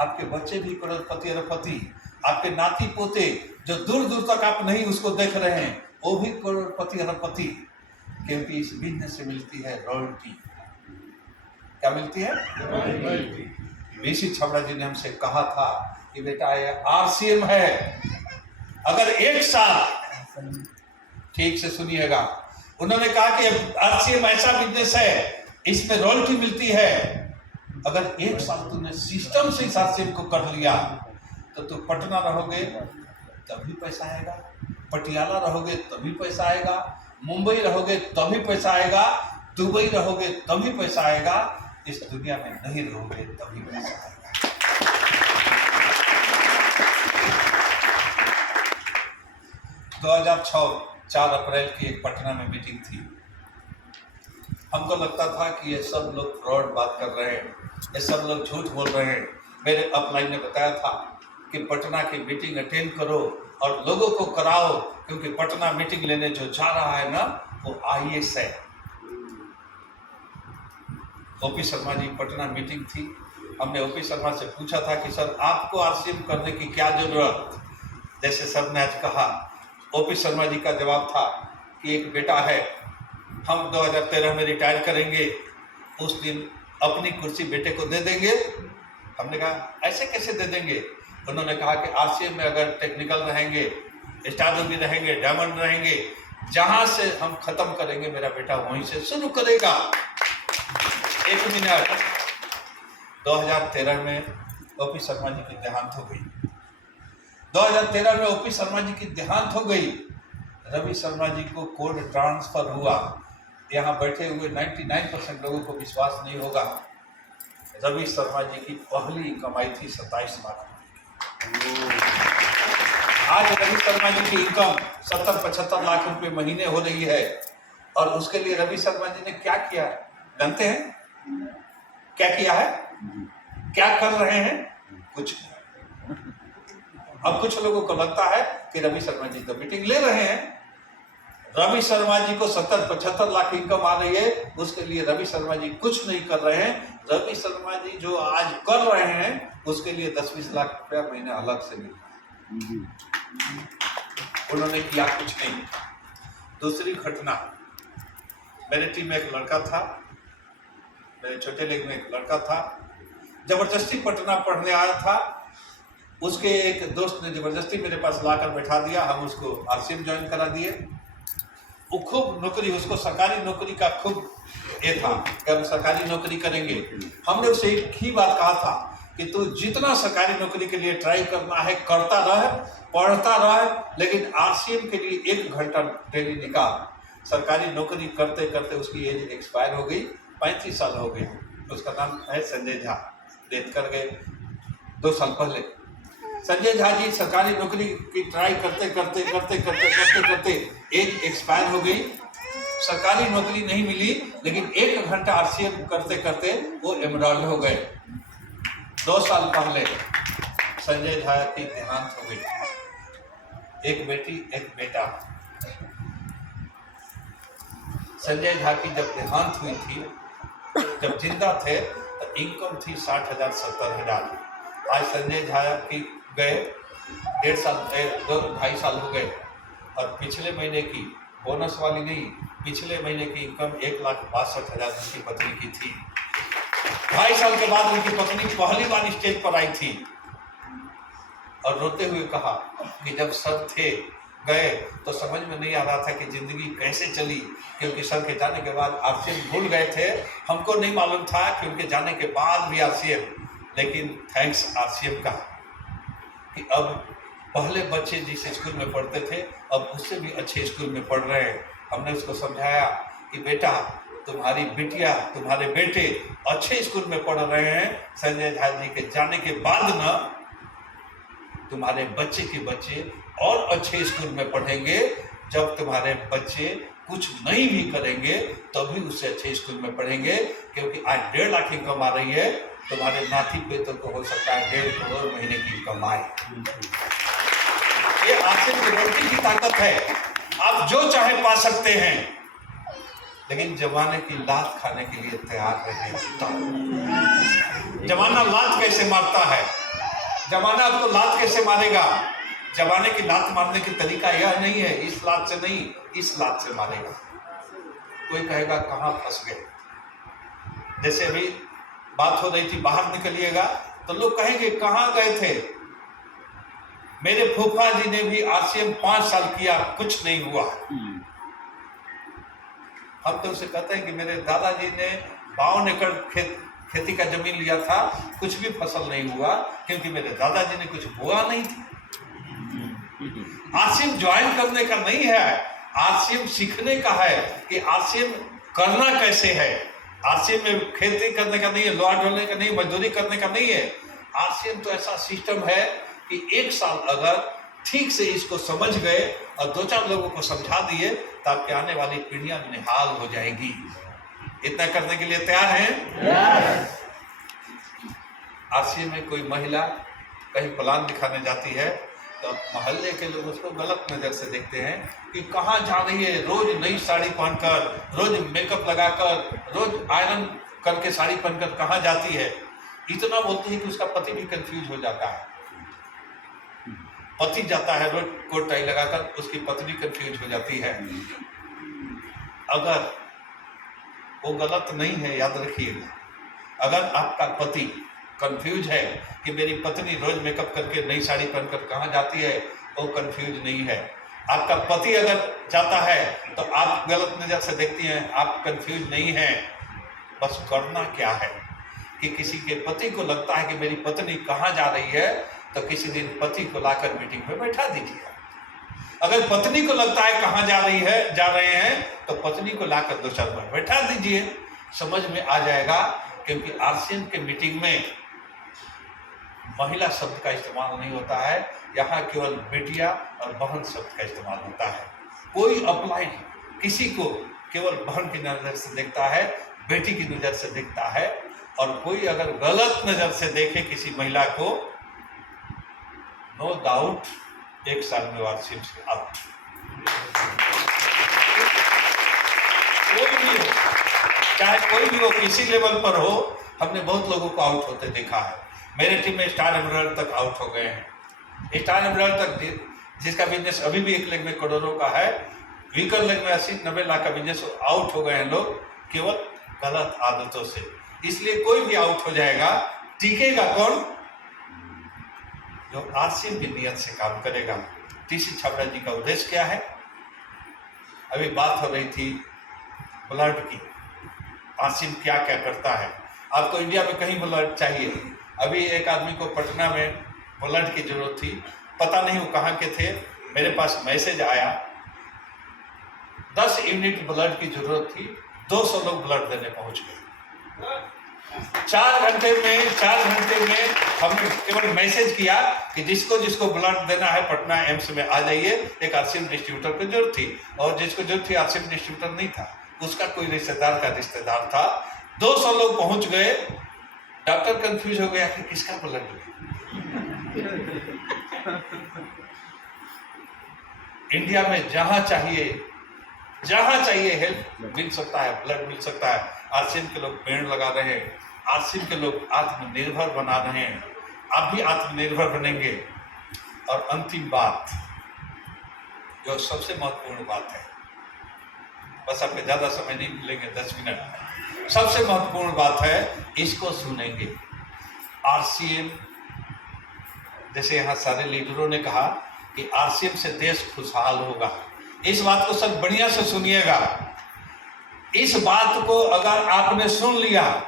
आपके बच्चे भी करोड़पति अरबपति, आपके नाती पोते जो दूर दूर तक आप नहीं उसको देख रहे हैं, वो भी करोड़पति अरबपति, क्योंकि इस बिजनेस से मिलती है रॉयल्टी। क्या मिलती है? ऋषि छाबड़ा जी ने हमसे कहा था कि बेटा ये आरसीएम है, अगर एक साल, ठीक से सुनिएगा, उन्होंने कहा कि आरसीएम ऐसा बिजनेस है, इसमें रॉयल्टी मिलती है, अगर एक साल तूने सिस्टम से इस आरसीएम को कर लिया तो तू पटना रहोगे तभी पैसा आएगा, पटियाला रहोगे तभी पैसा आएगा, मुंबई रहोगे तभी पैसा आएगा, दुबई रहोगे तभी पैसा आएगा, इस दुनिया में नहीं रहोगे तभी पैसा आएगा। 2006 4 अप्रैल की एक पटना में मीटिंग थी। हमको लगता था कि ये सब लोग फ्रॉड बात कर रहे हैं, ये सब लोग झूठ बोल रहे हैं। मेरे अपलाइन ने बताया था कि पटना की मीटिंग अटेंड करो और लोगों को कराओ, क्योंकि पटना मीटिंग लेने जो जा रहा है ना वो आईएएस है। ओपी शर्मा जी पटना मीटिंग थी। हमने ओपी शर्मा से पूछा था कि सर आपको आरसीएम करने की क्या जरूरत, जैसे सर ने आज कहा। ओपी शर्मा जी का जवाब था कि एक बेटा है, हम 2013 में रिटायर करेंगे, उस दिन अपनी कुर्सी बेटे को दे देंगे। हमने कहा ऐसे कैसे दे देंगे? उन्होंने कहा कि आरसीएम में अगर टेक्निकल रहेंगे, स्टार भी रहेंगे, डायमंड रहेंगे, जहां से हम खत्म करेंगे मेरा बेटा वहीं से शुरू करेगा। एक मिनट, 2013 में ओपी शर्मा जी की देहांत हो गई। 2013 में ओपी शर्मा जी की देहांत हो गई। रवि शर्मा जी को कोड ट्रांसफर हुआ। यहाँ बैठे हुए 99% लोगों को विश्वास नहीं होगा, रवि शर्मा जी की पहली कमाई थी 27 लाख रुपए। आज रवि शर्मा जी की इनकम 70-75 लाख रुपए महीने हो रही है, और उसके लिए रवि शर्मा जी ने क्या किया जानते हैं? क्या किया है? क्या कर रहे हैं? कुछ नहीं। अब कुछ लोगों को लगता है कि रवि शर्मा जी तो मीटिंग ले रहे हैं। रवि शर्मा जी को 70-75 लाख इनकम आ रही है, उसके लिए रवि शर्मा जी कुछ नहीं कर रहे हैं। रवि शर्मा जी जो आज कर रहे हैं उसके लिए 10-20 लाख रुपया महीने अलग से मिल रहा है। उन्होंने किया कुछ नहीं। दूसरी घटना, मेरे टीम में एक लड़का था, मेरे छोटे लेग में एक लड़का था, जबरदस्ती पटना पढ़ने आया था। उसके एक दोस्त ने जबरदस्ती मेरे पास लाकर बैठा दिया, हम उसको आरसीएम ज्वाइन करा दिए। वो खूब नौकरी, उसको सरकारी नौकरी का खूब ये था कि हम सरकारी नौकरी करेंगे। हमने उसे एक ही बात कहा था कि तू जितना सरकारी नौकरी के लिए ट्राई करना है करता रह, पढ़ता रह, लेकिन आरसीएम के लिए 1 घंटा डेली निकाल। सरकारी नौकरी करते करते उसकी एज एक्सपायर हो गई, 35 साल हो गए। उसका नाम है संजय झा, डेथ कर गए 2 साल पहले। संजय झा जी सरकारी नौकरी की ट्राई करते करते करते करते करते करते एज एक्सपायर हो गई, सरकारी नौकरी नहीं मिली, लेकिन 1 घंटा आरसीएम करते करते वो एमरल्ड हो गए। 2 साल पहले संजय झा की देहांत हो गई। एक बेटी एक बेटा। संजय झा की जब देहांत हुई थी, जब जिंदा थे तो इनकम थी 60,000 70,000। आज संजय झा की गए 2.5 साल हो गए, और पिछले महीने की बोनस वाली नहीं, पिछले महीने की इनकम 1,62,000 उनकी पत्नी की थी। 2.5 साल के बाद उनकी पत्नी पहली बार स्टेज पर आई थी और रोते हुए कहा कि जब सर थे गए तो समझ में नहीं आ रहा था कि जिंदगी कैसे चली, क्योंकि सर के जाने के बाद आरसीएम भूल गए थे। हमको नहीं मालूम था कि उनके जाने के बाद भी आरसीएम, लेकिन थैंक्स आरसीएम का कि अब पहले बच्चे जिस स्कूल में पढ़ते थे अब उससे भी अच्छे स्कूल में पढ़ रहे हैं। हमने उसको समझाया कि बेटा तुम्हारी बिटिया तुम्हारे बेटे अच्छे स्कूल में पढ़ रहे हैं, संजय झा जी के जाने के बाद न तुम्हारे बच्चे के बच्चे और अच्छे स्कूल में पढ़ेंगे। जब तुम्हारे बच्चे कुछ नहीं भी करेंगे तभी उससे अच्छे स्कूल में पढ़ेंगे, क्योंकि आज 1.5 लाख इनकम आ रही है, तुम्हारे नाती पेतों को हो सकता है 1.5 करोड़ महीने की इनकम आए। ये आरसीएम की रोटी की ताकत है, आप जो चाहे पा सकते हैं। लेकिन जमाने की लात खाने के लिए तैयार रहे। जमाना लात कैसे मारता है, जमाना आपको लात कैसे मारेगा। जमाने की लात मारने की तरीका यह नहीं है इस लात से नहीं, इस लात से मारेगा। कोई कहेगा कहाँ फंस गए, जैसे अभी बात हो रही थी बाहर निकलिएगा तो लोग कहेंगे कहाँ गए थे। मेरे फूफा जी ने भी आरसीएम 5 साल किया, कुछ नहीं हुआ। हम तो उसे कहते हैं कि मेरे दादाजी ने 52 एकड़ खेती का जमीन लिया था, कुछ भी फसल नहीं हुआ क्योंकि मेरे दादाजी ने कुछ बोआ नहीं था। आरसीएम ज्वाइन करने का नहीं है, आरसीएम सीखने का है कि आरसीएम करना कैसे है। आरसीएम में खेती करने का नहीं है, लोहा ढोने का नहीं, मजदूरी करने का नहीं है। आरसीएम तो ऐसा सिस्टम है कि 1 साल अगर ठीक से इसको समझ गए और 2-4 लोगों को समझा दिए तो आपके आने वाली पीढ़ियां निहाल हो जाएगी। इतना करने के लिए तैयार हैं? आरसीएम में कोई महिला कहीं प्लान दिखाने जाती है तो मोहल्ले के लोग उसको गलत नजर से देखते हैं कि कहाँ जा रही है, रोज नई साड़ी पहनकर, रोज मेकअप लगाकर, रोज आयरन करके साड़ी पहनकर कहाँ जाती है। इतना बोलती है कि उसका पति भी कंफ्यूज हो जाता है। पति जाता है रोज कोट टाई लगाकर, उसकी पत्नी कंफ्यूज हो जाती है। अगर वो गलत नहीं है, याद रखिएगा, अगर आपका पति कंफ्यूज है कि मेरी पत्नी रोज मेकअप करके नई साड़ी पहनकर कहाँ जाती है, वो कंफ्यूज नहीं है। आपका पति अगर जाता है तो आप गलत नजर से देखती हैं, आप कंफ्यूज नहीं हैं। बस करना क्या है कि किसी के पति को लगता है कि मेरी पत्नी कहाँ जा रही है तो किसी दिन पति को लाकर मीटिंग में बैठा दीजिए। अगर पत्नी को लगता है कहाँ जा रहे हैं तो पत्नी को लाकर 2-4 बार बैठा दीजिए, समझ में आ जाएगा। क्योंकि आरसीएम के मीटिंग में महिला शब्द का इस्तेमाल नहीं होता है, यहाँ केवल बेटिया और बहन शब्द का इस्तेमाल होता है। कोई अप्लाई किसी को केवल बहन की नजर से देखता है, बेटी की नजर से देखता है। और कोई अगर गलत नजर से देखे किसी महिला को, नो डाउट 1 साल में आरसीएम से आउट। कोई भी हो, चाहे कोई भी हो, किसी लेवल पर हो, हमने बहुत लोगों को आउट होते देखा है। मेरे टीम में स्टार एम्ब्रॉयडर तक आउट हो गए हैं। स्टार एम्ब्रॉयडर तक जिसका बिजनेस अभी भी 1 लेग में करोड़ों का है, वीकर लेग में 80-90 लाख का बिजनेस, आउट हो गए हैं लोग केवल गलत आदतों से। इसलिए कोई भी आउट हो जाएगा, टिकेगा कौन? जो आरसीएम की नियत से काम करेगा। टीसी छाबड़ा जी का उद्देश्य क्या है? अभी बात हो रही थी ब्लड की, आरसीएम क्या क्या करता है। आपको इंडिया में कहीं ब्लड चाहिए, अभी एक आदमी को पटना में ब्लड की जरूरत थी, पता नहीं वो कहाँ के थे, मेरे पास मैसेज आया 10 यूनिट ब्लड की जरूरत थी, 200 लोग ब्लड देने पहुंच गए। 4 घंटे में हमने केवल मैसेज किया कि जिसको ब्लड देना है पटना एम्स में आ जाइए। एक आरसीएम डिस्ट्रीब्यूटर को जरूरत थी और जिसको जरूरत थी आरसीएम डिस्ट्रीब्यूटर नहीं था, उसका कोई रिश्तेदार का रिश्तेदार था। 200 लोग पहुंच गए। डॉक्टर कंफ्यूज हो गया कि किसका ब्लड ले। इंडिया में जहां चाहिए हेल्प मिल सकता है, ब्लड मिल सकता है। आरसीएम के लोग पेड़ लगा रहे हैं, आरसीएम के लोग आत्मनिर्भर बना रहे हैं, आप भी आत्मनिर्भर बनेंगे। और अंतिम बात, जो सबसे महत्वपूर्ण बात है, बस आपके ज्यादा समय नहीं मिलेंगे, 10 मिनट। सबसे महत्वपूर्ण बात है, इसको सुनेंगे। आरसीएम, जैसे यहाँ सारे लीडरों ने कहा कि आरसीएम से देश खुशहाल होगा। इस बात को सब बढ़िया से सुनिएगा। इस बात को अगर आपने सुन लिया